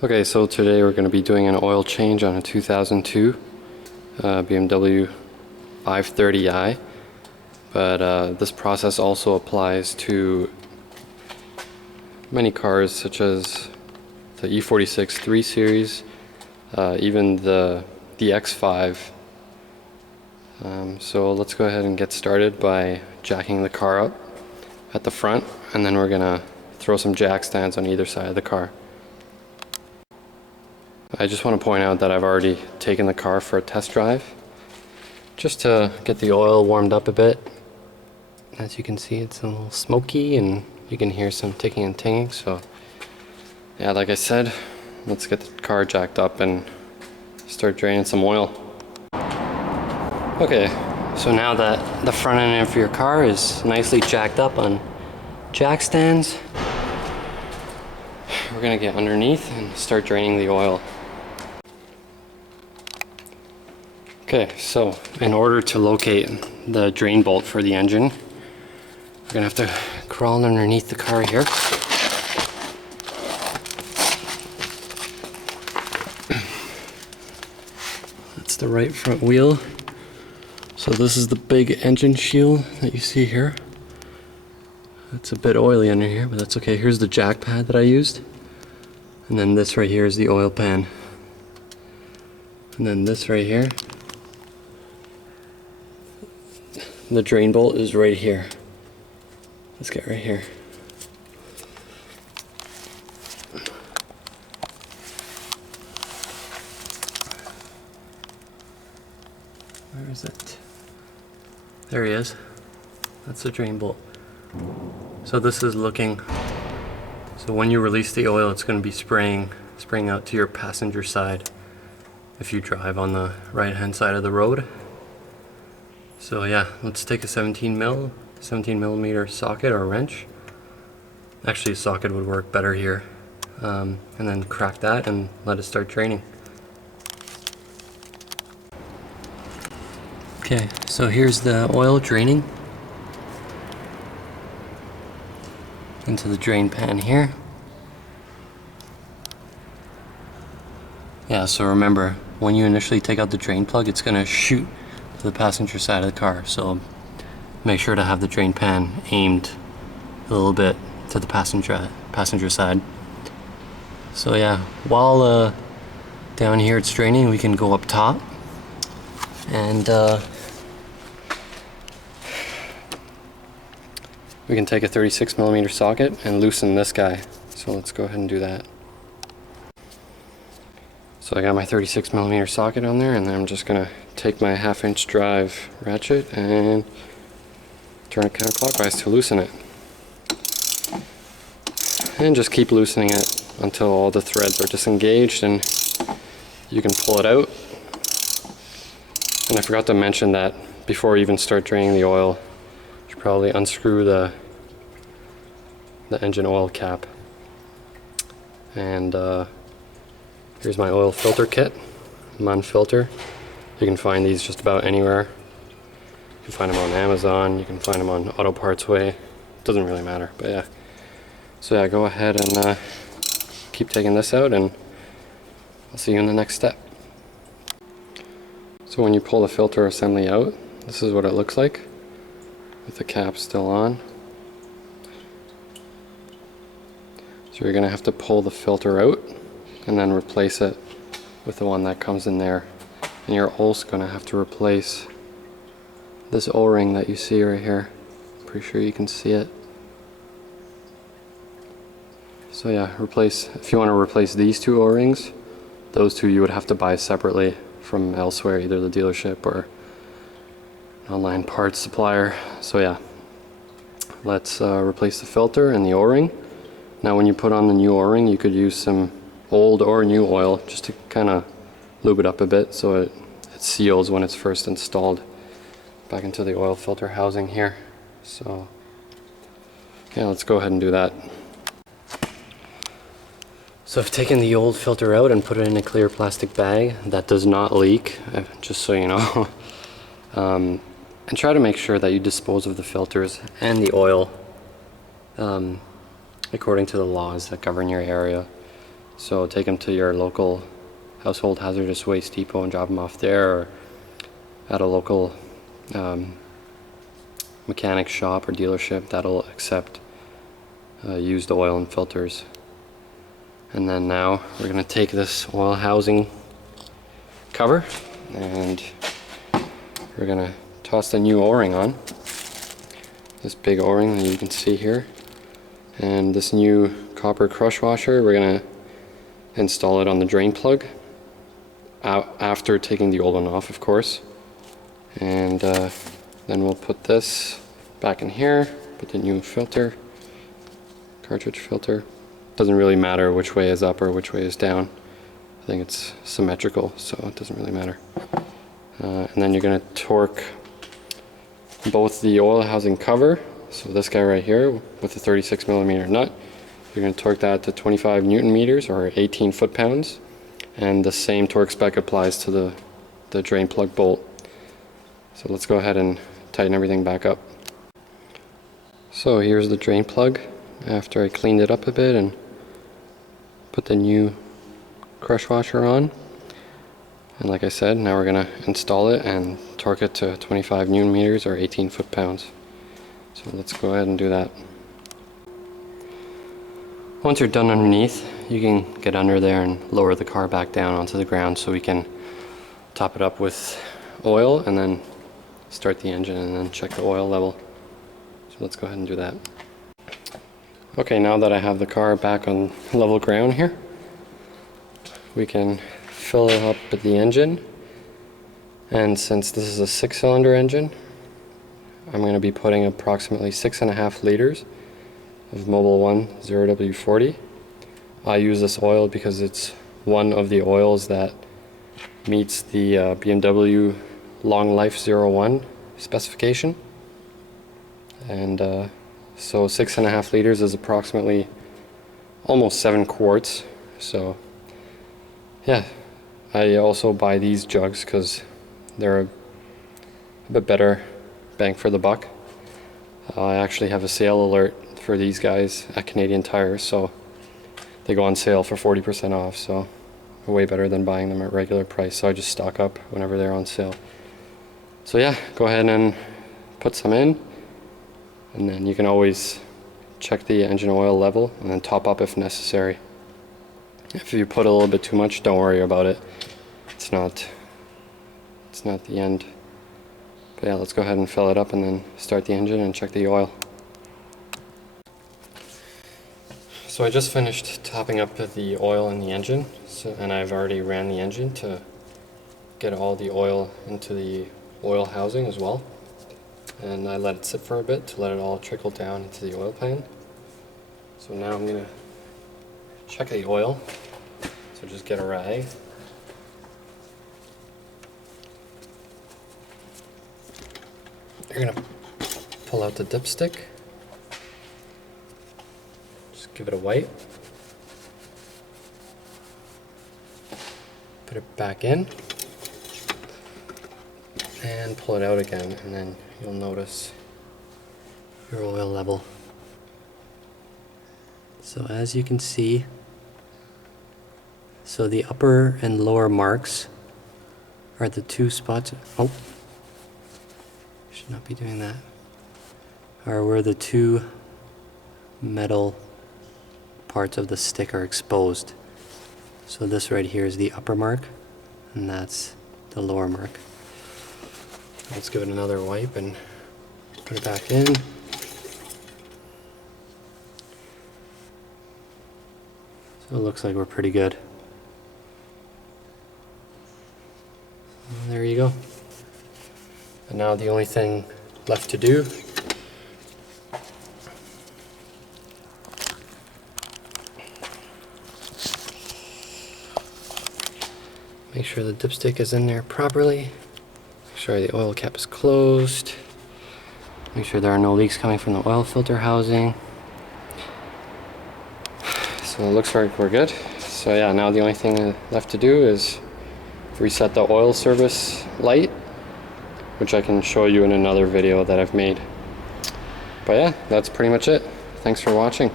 Okay, so today we're going to be doing an oil change on a 2002 BMW E39, but this process also applies to many cars such as the E46 3 Series, even the X5. So let's go ahead and get started by jacking the car up at the front, and then we're going to throw some jack stands on either side of the car. I just want to point out that I've already taken the car for a test drive just to get the oil warmed up a bit. As you can see, it's a little smoky and you can hear some ticking and tinging, so yeah, like I said, let's get the car jacked up and start draining some oil. Okay, so now that the front end of your car is nicely jacked up on jack stands, we're gonna get underneath and start draining the oil. Okay, so in order to locate the drain bolt for the engine, we're gonna have to crawl underneath the car here. That's the right front wheel. So this is the big engine shield that you see here. It's a bit oily under here, but that's okay. Here's the jack pad that I used. And then this right here is the oil pan. And then this right here, the drain bolt is right here. Let's get right here. Where is it? There he is. That's the drain bolt. So this is looking, so when you release the oil, it's going to be spraying out to your passenger side if you drive on the right hand side of the road. So yeah, let's take a 17 millimeter socket or wrench. Actually, a socket would work better here. And then crack that and let it start draining. Okay, so here's the oil draining into the drain pan here. Yeah, so remember, when you initially take out the drain plug, it's gonna shoot to the passenger side of the car, so make sure to have the drain pan aimed a little bit to the passenger side. So yeah, while down here it's draining, we can go up top and we can take a 36 millimeter socket and loosen this guy. So let's go ahead and do that. So I got my 36 millimeter socket on there, and then I'm just gonna take my 1/2 inch drive ratchet and turn it counterclockwise to loosen it. And just keep loosening it until all the threads are disengaged and you can pull it out. And I forgot to mention that before you even start draining the oil, you should probably unscrew the engine oil cap. And here's my oil filter kit, MUN filter. You can find these just about anywhere. You can find them on Amazon, you can find them on Auto Parts Way. Doesn't really matter, but yeah. So yeah, go ahead and keep taking this out, and I'll see you in the next step. So when you pull the filter assembly out, this is what it looks like with the cap still on. So you're gonna have to pull the filter out and then replace it with the one that comes in there. And you're also going to have to replace this O-ring that you see right here. Pretty sure you can see it. So yeah, if you want to replace these two O-rings, those two you would have to buy separately from elsewhere, either the dealership or an online parts supplier. So yeah, let's replace the filter and the O-ring. Now when you put on the new O-ring, you could use some old or new oil just to kind of lube it up a bit so it seals when it's first installed back into the oil filter housing here. So yeah, let's go ahead and do that. So I've taken the old filter out and put it in a clear plastic bag that does not leak, just so you know. And try to make sure that you dispose of the filters and the oil according to the laws that govern your area. So take them to your local household hazardous waste depot and drop them off there, or at a local mechanic shop or dealership that'll accept used oil and filters. And then now we're going to take this oil housing cover and we're going to toss the new O-ring on. This big O-ring that you can see here. And this new copper crush washer, we're going to install it on the drain plug after taking the old one off, of course. And then we'll put this back in here, put the new filter, cartridge filter. Doesn't really matter which way is up or which way is down. I think it's symmetrical, so it doesn't really matter. And then you're going to torque both the oil housing cover, so this guy right here with the 36mm nut, you're going to torque that to 25 Newton meters or 18 foot-pounds, and the same torque spec applies to the drain plug bolt. So let's go ahead and tighten everything back up. So here's the drain plug after I cleaned it up a bit and put the new crush washer on. And like I said, now we're going to install it and torque it to 25 Newton meters or 18 foot-pounds. So let's go ahead and do that. Once you're done underneath, you can get under there and lower the car back down onto the ground so we can top it up with oil and then start the engine and then check the oil level. So let's go ahead and do that. Okay, now that I have the car back on level ground here, we can fill up with the engine. And since this is a 6-cylinder engine, I'm going to be putting approximately 6.5 liters of Mobil 1 0W40. I use this oil because it's one of the oils that meets the BMW Long Life 01 specification. And so 6.5 liters is approximately almost 7 quarts. So yeah, I also buy these jugs because they're a bit better bang for the buck. I actually have a sale alert for these guys at Canadian Tire, so they go on sale for 40% off, so way better than buying them at regular price. So I just stock up whenever they're on sale. So yeah, go ahead and put some in, and then you can always check the engine oil level and then top up if necessary. If you put a little bit too much, don't worry about it. It's not the end. But yeah, let's go ahead and fill it up and then start the engine and check the oil. So I just finished topping up the oil in the engine, and I've already ran the engine to get all the oil into the oil housing as well. And I let it sit for a bit to let it all trickle down into the oil pan. So now I'm going to check the oil. So just get a rag. You're going to pull out the dipstick. Just give it a wipe. Put it back in. And pull it out again, and then you'll notice your oil level. So as you can see, so the upper and lower marks are the two spots. Oh, should not be doing that. Are where the two metal parts of the stick are exposed. So this right here is the upper mark, and that's the lower mark. Let's give it another wipe and put it back in. So it looks like we're pretty good. And there you go. And now the only thing left to do make sure the dipstick is in there properly. Make sure the oil cap is closed. Make sure there are no leaks coming from the oil filter housing. So it looks like we're good. So yeah, now the only thing left to do is reset the oil service light, which I can show you in another video that I've made. But yeah, that's pretty much it. Thanks for watching.